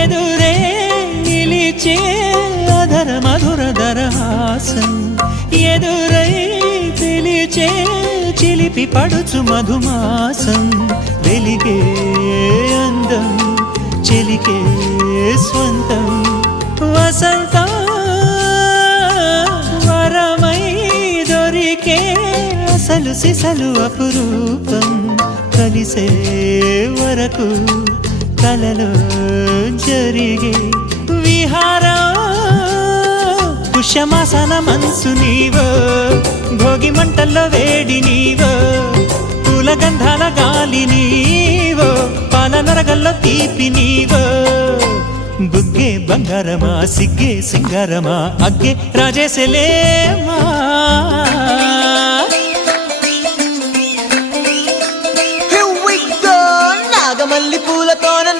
ఎదురే నిలిచే అధర మధుర దరహాసం ఎదురై పిలిచే చిలిపి పడుచు మధుమాసం వెలిగే అందం చెలికే స్వంతం వసంతం వరమై దొరికే అసలు సిసలు అపురూపం కలిసే వరకు కలలో జరిగే విహారం పుష్యమాసన మనసు నీవో భోగి మంటల్లో వేడి నీవో పూల గంధాల గాలి నీవో పాల నరగల్లో తీపి నీవో బుగ్గే బంగారమా సిగ్గే సింగారమా అగ్గే రాజేసలేమా